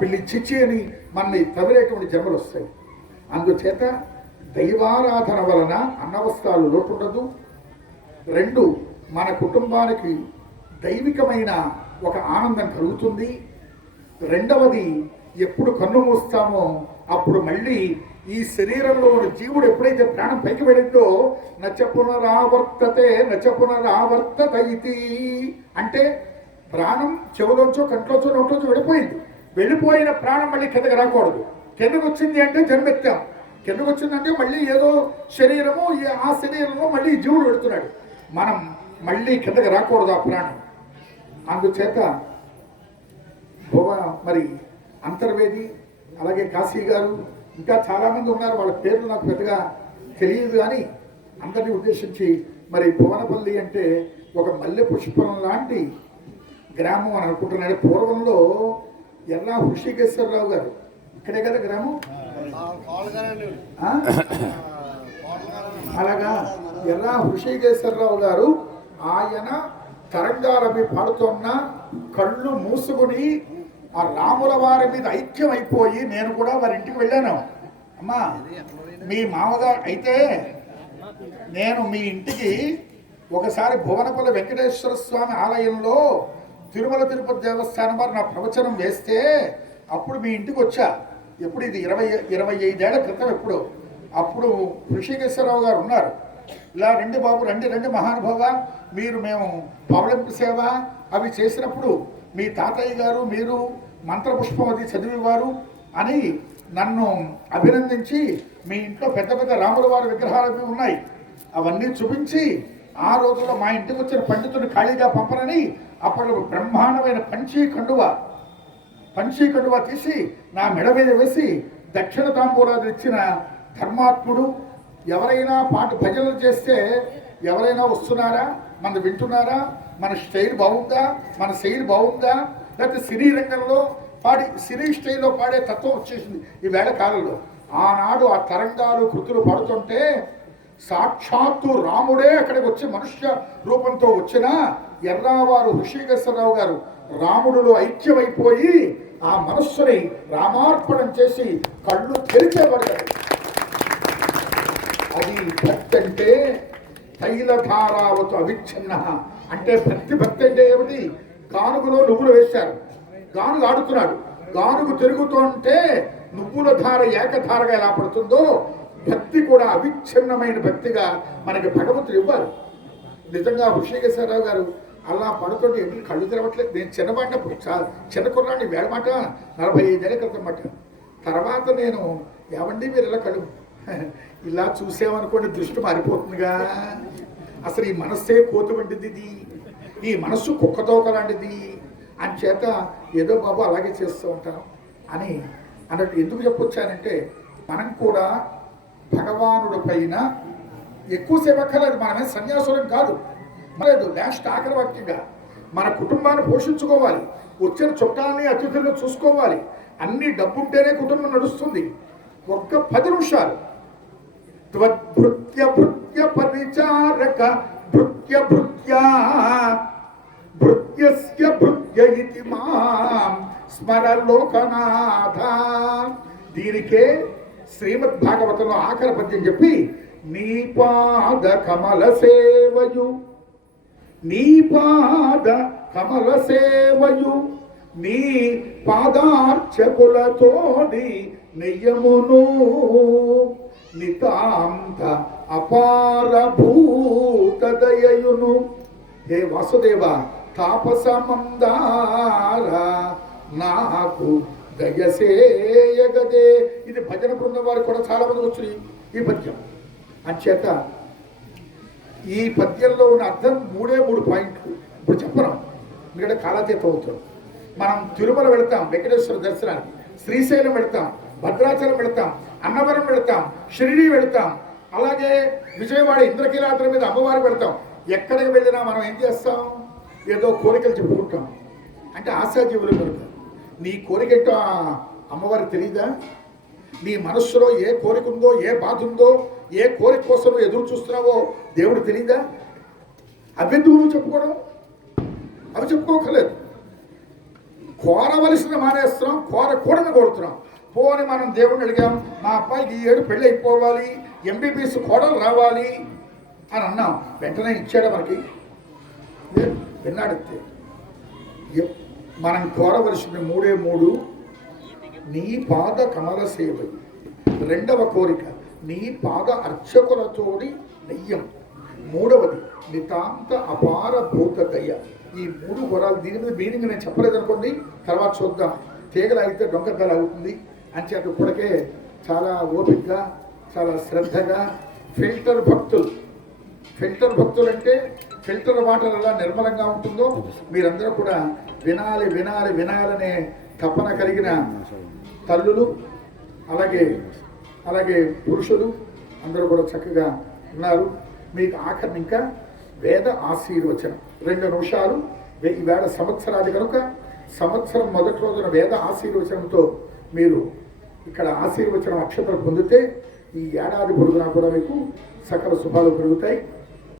పిల్లి చిచ్చి అని మనని తవిలేటువంటి జన్మలు వస్తాయి. అందుచేత దైవారాధన వలన అన్నవస్థాలు లోటుండదు రెండు మన కుటుంబానికి దైవికమైన ఒక ఆనందం కలుగుతుంది. రెండవది ఎప్పుడు కన్ను మూస్తామో అప్పుడు మళ్ళీ ఈ శరీరంలో ఉన్న జీవుడు ఎప్పుడైతే ప్రాణం పైకి వెళ్ళిందో నచ్చ పునరావర్తతే నచ్చ పునరావర్తత ఇది అంటే ప్రాణం చెవులోంచో కంట్లోంచో నోట్లోంచో వెళ్ళిపోయింది. వెళ్ళిపోయిన ప్రాణం మళ్ళీ కిందకి రాకూడదు. కిందకు వచ్చింది అంటే జన్మెత్తాం. కిందకు వచ్చిందంటే మళ్ళీ ఏదో శరీరము ఆ శరీరంలో మళ్ళీ జీవుడు పెడుతున్నాడు మనం మళ్ళీ కిందకి రాకూడదు ఆ ప్రాణం. అందుచేత భువ మరి అంతర్వేది అలాగే కాశీ గారు ఇంకా చాలామంది ఉన్నారు. వాళ్ళ పేర్లు నాకు పెద్దగా తెలియదు కానీ అందరినీ ఉద్దేశించి మరి భువనపల్లి అంటే ఒక మల్లె పుష్పం లాంటి గ్రామం అని అనుకుంటున్నాడు పూర్వంలో ఎల్లా హృషికేశ్వరరావు గారు. ఇక్కడే కదా గ్రామం? అలాగా? ఎల్లా హృషికేశ్వరరావు గారు ఆయన తరంగాలవి పాడుతున్న కళ్ళు మూసుకుని ఆ రాముల వారి మీద ఐక్యం అయిపోయి నేను కూడా వారి ఇంటికి వెళ్ళాను. అమ్మా మీ మామగారు అయితే నేను మీ ఇంటికి ఒకసారి భువనపల్లి వెంకటేశ్వర స్వామి ఆలయంలో తిరుమల తిరుపతి దేవస్థానం వారు నా ప్రవచనం వేస్తే అప్పుడు మీ ఇంటికి వచ్చా. ఎప్పుడు ఇది? ఇరవై ఇరవై ఐదేళ్ళ క్రితం ఎప్పుడు? అప్పుడు ఋషికేశ్వరరావు గారు ఉన్నారు. ఇలా రండి బాబు రండి రండి మహానుభావ మీరు మేము పవళింపు సేవ అవి చేసినప్పుడు మీ తాతయ్య గారు మీరు మంత్రపుష్పం అది చదివేవారు అని నన్ను అభినందించి మీ ఇంట్లో పెద్ద పెద్ద రాముల వారి విగ్రహాలు అవి ఉన్నాయి. అవన్నీ చూపించి ఆ రోజుల్లో మా ఇంటికి వచ్చిన పండితుని ఖాళీగా పంపనని అప్పట్లో బ్రహ్మాండమైన పంచీ కండువ పంచీ కండువ తీసి నా మెడ మీద వేసి దక్షిణ తాంబూలాలు ఇచ్చిన ధర్మాత్ముడు ఎవరైనా పాట భజనలు చేస్తే ఎవరైనా వస్తున్నారా? మన వింటున్నారా? మన స్టైల్ బాగుందా? మన శైలి బాగుందా? లేకపోతే సినీ రంగంలో పాడి సినీ స్టైల్లో పాడే తత్వం వచ్చేసింది ఈ వేళ కాలంలో. ఆనాడు ఆ తరంగాలు కృతులు పాడుతుంటే సాక్షాత్తు రాముడే అక్కడికి వచ్చి మనుష్య రూపంతో వచ్చిన ఎర్రావారు ఋషికేశ్వరరావు గారు రాముడులో ఐక్యమైపోయి ఆ మనస్సుని రామార్పణం చేసి కళ్ళు తెరిచేవాడు అది భక్తి అంటే తైలధారావతు అవిచ్ఛిన్న. అంటే భక్తి భక్తి అంటే ఏమిటి? గానుగులో నువ్వులు వేశారు. గానుగు ఆడుతున్నాడు. గానుగు తిరుగుతుంటే నువ్వుల ధార ఏకధారగా ఎలా పడుతుందో భక్తి కూడా అవిచ్ఛిన్నమైన భక్తిగా మనకి భగవంతుడు ఇవ్వాలి. నిజంగా హృషికేశ్వరరావు గారు అలా పడుతుంటే ఎప్పుడు కళ్ళు తెరవట్లేదు. నేను చిన్నవాడినప్పుడు చాలా చిన్న కుర్రాడిని వేడమాట నలభై ఐదేళ్ళ క్రితం మాట. తర్వాత నేను ఏమండి మీరు ఇలా కళ్ళు ఇలా చూసామనుకోండి దృష్టి మారిపోతుందిగా. అసలు ఈ మనస్సే కోతి వంటిది ఇది. ఈ మనస్సు కుక్కతోక లాంటిది. అని చేత ఏదో బాబు అలాగే చేస్తూ ఉంటాను అని అన్నట్టు ఎందుకు చెప్పొచ్చానంటే మనం కూడా భగవానుడి పైన ఎక్కువసేపు అక్కర్లేదు మనమే సన్యాసులం కాదు. లేదు లాస్ట్ ఆఖరి వాక్యంగా మన కుటుంబాన్ని పోషించుకోవాలి. వచ్చిన చుట్టాలని అతిథులను చూసుకోవాలి. అన్ని డబ్బుంటేనే కుటుంబం నడుస్తుంది. ఒక్క పది నిమిషాలు. భృత్య భృత్య పరిచారక భృత్య భృత్య భృత్యస్య భృత్య ఇది మాం స్మరలోకనాథ. దీనికే శ్రీమద్ భాగవతంలో ఆఖరి పద్యం చెప్పి నీ పాద కమల సేవయు నీ పాద కమల సేవయు నీ పాదార్చకులతోడి నెయ్యమును నితాంత అపార భూత దయయును. హే వాసుదేవ తాపస మందార నాకు దయసేయగదే. ఇది భజన బృందం వారు కూడా చాలా మంది వచ్చింది ఈ పద్యం. అంచేత ఈ పద్యంలో ఉన్న అర్థం మూడే మూడు పాయింట్లు. ఇప్పుడు చెప్పను ఎందుకంటే కాలాతీతం అవుతాం మనం తిరుమల వెళతాం వెంకటేశ్వర దర్శనానికి. శ్రీశైలం వెళతాం భద్రాచలం వెళతాం అన్నవరం వెళతాం షిరిడి వెళతాం అలాగే విజయవాడ ఇంద్రకీలాద్రి మీద అమ్మవారు పెడతాం ఎక్కడికి వెళ్ళినా మనం ఏం చేస్తాం? ఏదో కోరికలు చెప్పుకుంటాం. అంటే ఆశాజీవులు పెడతాం నీ కోరిక ఏంటో అమ్మవారికి తెలియదా నీ మనస్సులో ఏ కోరిక ఉందో ఏ బాధ ఉందో ఏ కోరిక కోసం ఎదురు చూస్తున్నావో దేవుడు తెలియదా అవెందుకు నువ్వు చెప్పుకోవడం? అవి చెప్పుకోకలేదు కోరవలసిన మానేస్తున్నాం కోరకూడని కోరుతున్నాం. పోని మనం దేవుడిని అడిగాం మా అబ్బాయికి ఈ ఏడు పెళ్ళి అయిపోవాలి ఎంబీబీఎస్ కోడలు రావాలి అని అన్నాం. వెంటనే ఇచ్చాడు మనకి? విన్నాడు ఎప్పుడు మనం కోరవలసిన మూడే మూడు. నీ పాద కమల సేవ. రెండవ కోరిక నీ పాద అర్చకులతోడి నెయ్యం. మూడవది నితాంత అపార భూత దయ ఈ మూడు వరాలు దీని మీద మీనింగ్ నేను చెప్పలేదు అనుకోండి తర్వాత చూద్దాం. తీగలు అయితే డొంకద్దలు అవుతుంది. అని చెప్పి ఇప్పటికే చాలా ఓపికగా చాలా శ్రద్ధగా ఫిల్టర్ భక్తులు. ఫిల్టర్ భక్తులు అంటే ఫిల్టర్ వాటర్ ఎలా నిర్మలంగా ఉంటుందో మీరందరూ కూడా వినాలి వినాలి వినాలనే తపన కలిగిన తల్లులు అలాగే అలాగే పురుషులు అందరూ కూడా చక్కగా ఉన్నారు. మీకు ఆఖరిని ఇంకా వేద ఆశీర్వచనం. రెండు నిమిషాలు. వే- ఈవేళ సంవత్సరాది కనుక సంవత్సరం మొదటి రోజున వేద ఆశీర్వచనంతో మీరు ఇక్కడ ఆశీర్వచనం అక్షతలు పొందితే ఈ ఏడాది పొడుగునా కూడా మీకు సకల శుభాలు పెరుగుతాయి.